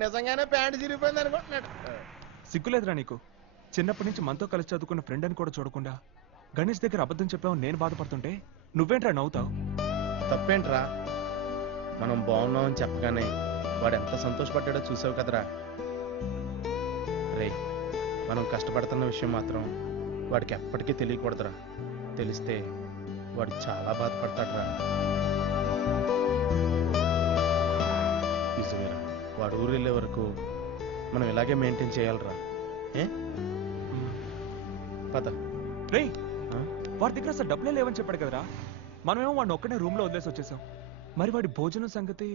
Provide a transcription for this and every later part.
నిజంగానే ప్యాంట్ చిరిగిపోయింది అనుకుంటున్నాడు. సిగ్గులేదురా నీకు? చిన్నప్పటి నుంచి మనతో కలిసి చదువుకున్న ఫ్రెండ్ అని కూడా చూడకుండా గణేష్ దగ్గర అబద్ధం చెప్పావు నేను బాధపడుతుంటే నువ్వేంట్రా నవ్వుతావు? తప్పేంట్రా? మనం బాగున్నామని చెప్పగానే వాడు ఎంత సంతోషపడ్డాడో చూసావు కదరా. రే, మనం కష్టపడుతున్న విషయం మాత్రం వాడికి ఎప్పటికీ తెలియకూడదురా. తెలిస్తే వాడు చాలా బాధపడతాడురా. నిజమేరా, వాడు ఊరు వెళ్ళే వరకు మనం ఇలాగే మెయింటైన్ చేయాలరా. ఏ పద. రే, వాడి దగ్గర అసలు డబ్బులే లేవని చెప్పాడు కదరా. మనమేమో వాడిని ఒక్కనే రూమ్ లో వదిలేసి వచ్చేసాం. మరి వాడి భోజనం సంగతి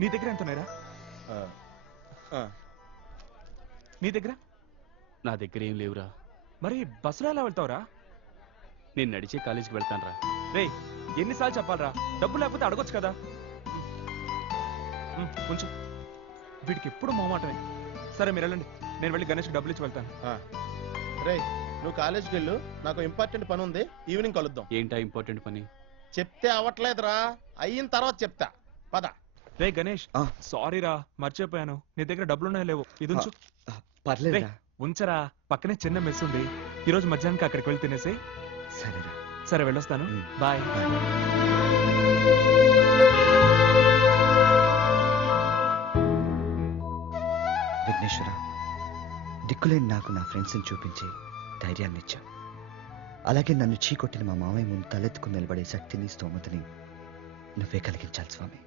నీ దగ్గర ఎంత ఉన్నాయిరా? నీ దగ్గర? నా దగ్గర ఏం లేవురా. మరి బస్సులో ఎలా వెళ్తావురా? నేను నడిచే కాలేజీకి వెళ్తానురా. రే, ఎన్నిసార్లు చెప్పాలరా? డబ్బు లేకపోతే అడగొచ్చు కదా. కొంచెం వీడికి ఎప్పుడు మొహమాటమే. సరే మీరు వెళ్ళండి, నేను వెళ్ళి గణేష్కి డబ్బులు ఇచ్చి వెళ్తాను. రే, నువ్వు కాలేజీకి వెళ్ళు, నాకు ఇంపార్టెంట్ పని ఉంది, ఈవినింగ్ కలుద్దాం. ఏంటా ఇంపార్టెంట్ పని? చెప్తే అవ్వట్లేదురా, అయిన తర్వాత చెప్తా. పద. రే గణేష్, సారీ రా, మర్చిపోయాను. నీ దగ్గర డబ్బులున్నాయో లేవు, ఇది ఉంచు. పర్లేదు, ఉంచరా. పక్కనే చిన్న మెస్ ఉంది, ఈ రోజు మధ్యాహ్నానికి అక్కడికి వెళ్ళి తినేసి. సరేరా. సరే వెళ్ళొస్తాను, బాయ్. విఘ్నేశ్వర, దిక్కులేని నాకు నా ఫ్రెండ్స్ని చూపించి ధైర్యాన్ని ఇచ్చా. అలాగే నన్ను చీకొట్టిన మా మామయ్య ముందు తలెత్తుకుని నిలబడే శక్తిని స్తోమతని నువ్వే కలిగించాలి స్వామి.